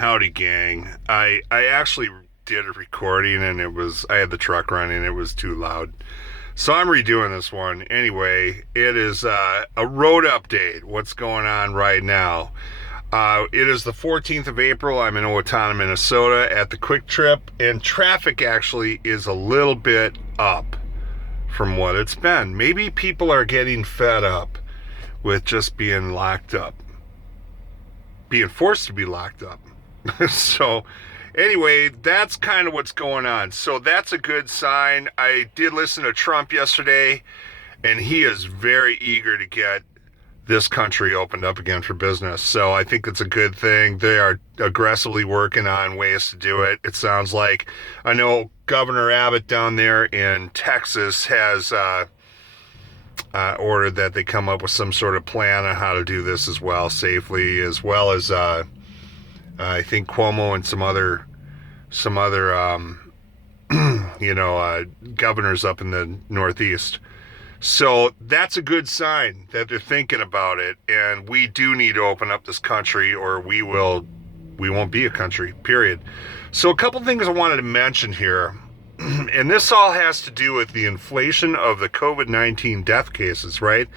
Howdy, gang. I actually did a recording and I had the truck running. It was too loud. So I'm redoing this one. Anyway, it is a road update. What's going on right now? It is the 14th of April. I'm in Owatonna, Minnesota at the Quick Trip, and traffic actually is a little bit up from what it's been. Maybe people are getting fed up with just being locked up, being forced to be locked up. So anyway, that's kind of what's going on. So that's a good sign. I did listen to Trump yesterday, and he is very eager to get this country opened up again for business. So I think it's a good thing. They are aggressively working on ways to do it. It sounds like, I know Governor Abbott down there in Texas has ordered that they come up with some sort of plan on how to do this as well, safely, as well as I think Cuomo and some other governors up in the Northeast. So that's a good sign that they're thinking about it, and we do need to open up this country, or we won't be a country, period. So a couple things I wanted to mention here, and this all has to do with the inflation of the COVID-19 death cases, right?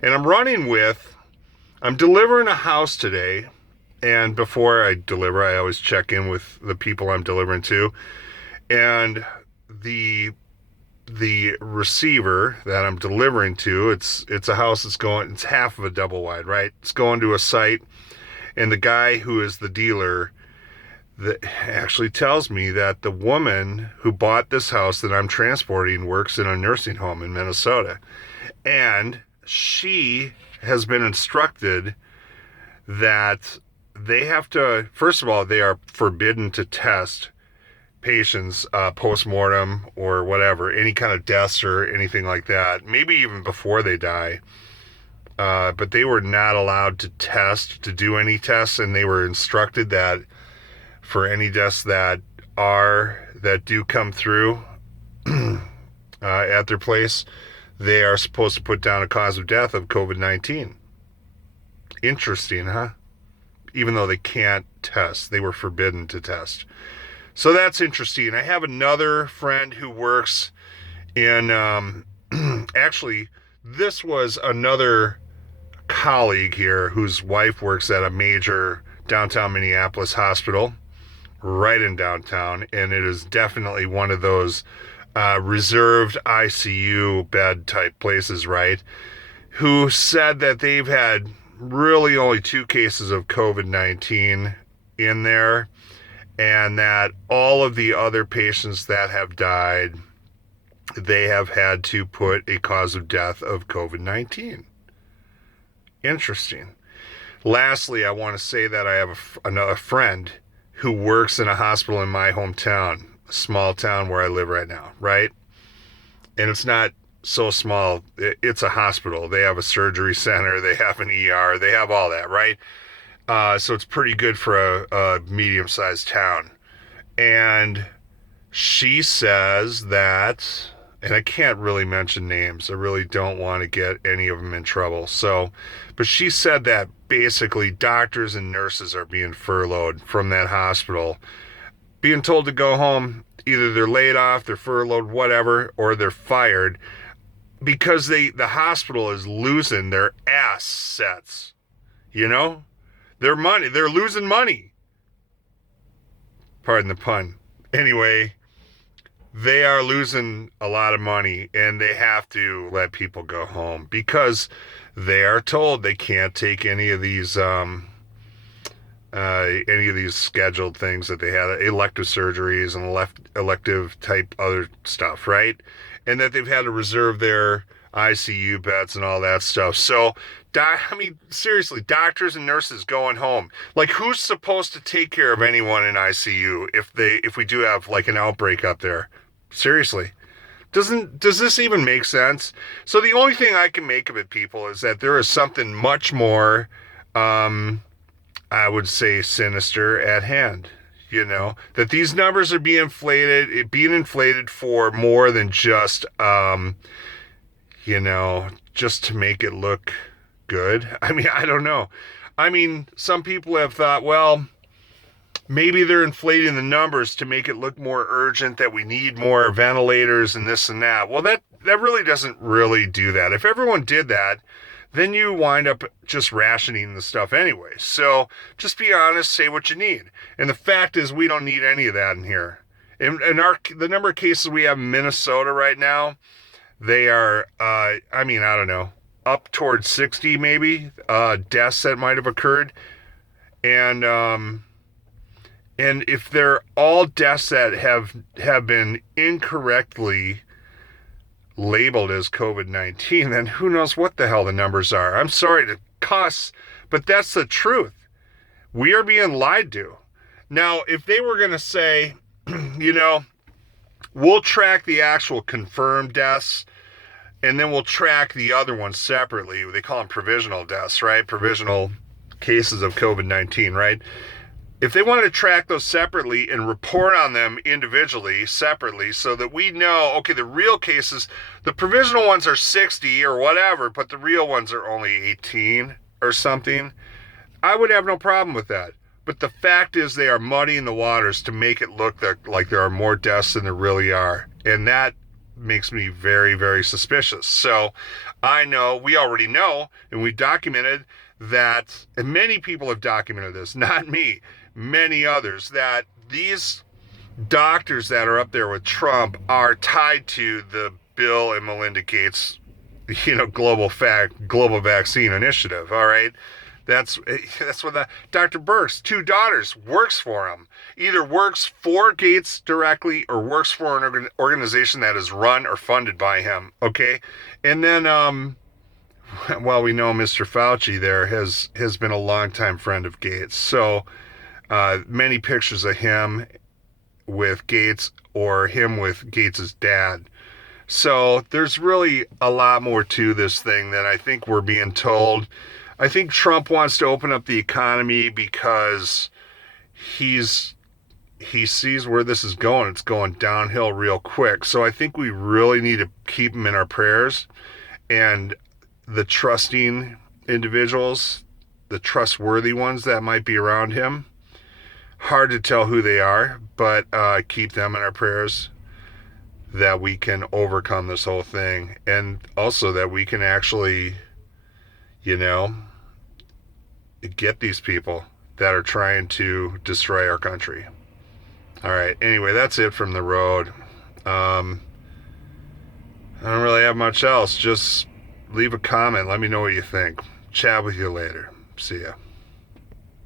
And I'm delivering a house today. And before I deliver, I always check in with the people I'm delivering to. And the receiver that I'm delivering to, it's a house it's half of a double wide, right? It's going to a site, and the guy who is the dealer that actually tells me that the woman who bought this house that I'm transporting works in a nursing home in Minnesota. And she has been instructed that they have to, first of all, they are forbidden to test patients post-mortem or whatever, any kind of deaths or anything like that, maybe even before they die. But they were not allowed to do any tests, and they were instructed that for any deaths that do come through at their place, they are supposed to put down a cause of death of COVID-19. Interesting, huh? Even though they can't test, they were forbidden to test. So that's interesting. I have another friend who works in, actually, this was another colleague here whose wife works at a major downtown Minneapolis hospital, right in downtown, and it is definitely one of those reserved ICU bed type places, right? Who said that they've had really only 2 cases of COVID-19 in there, and that all of the other patients that have died, they have had to put a cause of death of COVID-19. Interesting. Lastly, I want to say that I have another friend who works in a hospital in my hometown, a small town where I live right now, right? And it's not so small. It's a hospital. They have a surgery center. They have an ER. They have all that, right? So it's pretty good for a medium-sized town. And she says that, and I can't really mention names. I really don't want to get any of them in trouble. So, but she said that basically doctors and nurses are being furloughed from that hospital, being told to go home. Either they're laid off, they're furloughed, whatever, or they're fired, because the hospital is losing their assets, their money. They're losing money. Pardon the pun. Anyway, they are losing a lot of money, and they have to let people go home because they are told they can't take any of these scheduled things that they had, elective surgeries and elective type other stuff, right? And that they've had to reserve their ICU beds and all that stuff. So, seriously, doctors and nurses going home. Like, who's supposed to take care of anyone in ICU if we do have like an outbreak up there? Seriously. Does this even make sense? So the only thing I can make of it, people, is that there is something much more, I would say, sinister at hand. That these numbers are being inflated for more than just, just to make it look good. I mean, I don't know. I mean, some people have thought, well, maybe they're inflating the numbers to make it look more urgent, that we need more ventilators and this and that. Well, that really doesn't really do that. If everyone did that, then you wind up just rationing the stuff anyway. So just be honest, say what you need. And the fact is, we don't need any of that in here. And the number of cases we have in Minnesota right now, they are, I don't know, up towards 60 maybe, deaths that might have occurred. And if they're all deaths that have been incorrectly labeled as COVID-19, then who knows what the hell the numbers are. I'm sorry to cuss, but that's the truth. We are being lied to. Now, if they were going to say, we'll track the actual confirmed deaths, and then we'll track the other ones separately. They call them provisional deaths, right? Provisional cases of COVID-19, right? If they wanted to track those separately and report on them individually, separately, so that we know, okay, the real cases, the provisional ones are 60 or whatever, but the real ones are only 18 or something, I would have no problem with that. But the fact is, they are muddying the waters to make it look like there are more deaths than there really are. And that makes me very, very suspicious. So I know, we already know, and we documented that, and many people have documented this, not me, many others, that these doctors that are up there with Trump are tied to the Bill and Melinda Gates, global vaccine initiative. All right. That's what Dr. Birx, 2 daughters, works for him. Either works for Gates directly or works for an organization that is run or funded by him. Okay. And then, well, we know Mr. Fauci there has been a longtime friend of Gates. So, many pictures of him with Gates or him with Gates's dad. So there's really a lot more to this thing than I think we're being told. I think Trump wants to open up the economy because he sees where this is going. It's going downhill real quick. So I think we really need to keep him in our prayers. And the trusting individuals, the trustworthy ones that might be around him, hard to tell who they are, but keep them in our prayers, that we can overcome this whole thing. And also that we can actually, get these people that are trying to destroy our country. All right. Anyway, that's it from the road. I don't really have much else. Just leave a comment. Let me know what you think. Chat with you later. See ya.